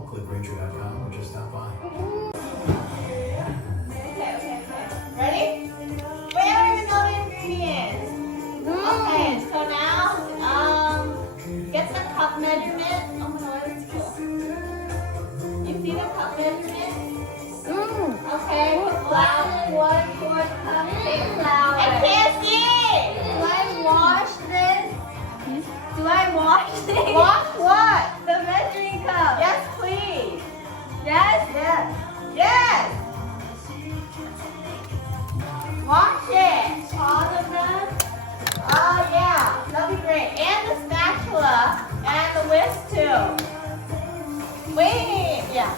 well, click Ranger.com or just stop by. Okay. Ready? Wait, I don't even know the ingredients. Okay, so now, get the cup measurement. Oh my god, it's cool. You see the cup measurement? Okay, put flour, 1/4 cup big flour. I can't see! Do I wash this? Do I wash this? Wash what? The measuring cup. Yes, please. Yes? Yes! Wash it. All of them? Oh yeah, that'll be great. And the spatula and the whisk too. Wait, yeah.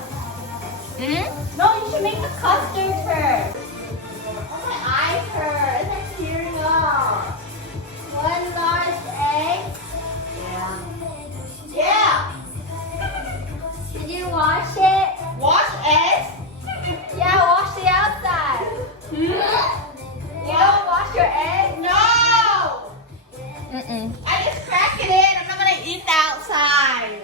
No, you should make the custard first. Oh, my eyes hurt. It's tearing up. 1 large egg. Yeah. Did you wash it? Wash eggs? Yeah, wash the outside. You don't wash your eggs? No. I just crack it in. I'm not gonna eat the outside.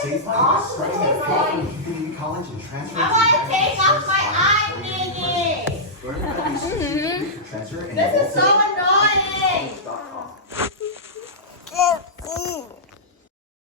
Save by studying at Kaylyn Community College and transferring I want to take off my eye thingy. Learn about these strategic for transfer and This is so annoying. enroll at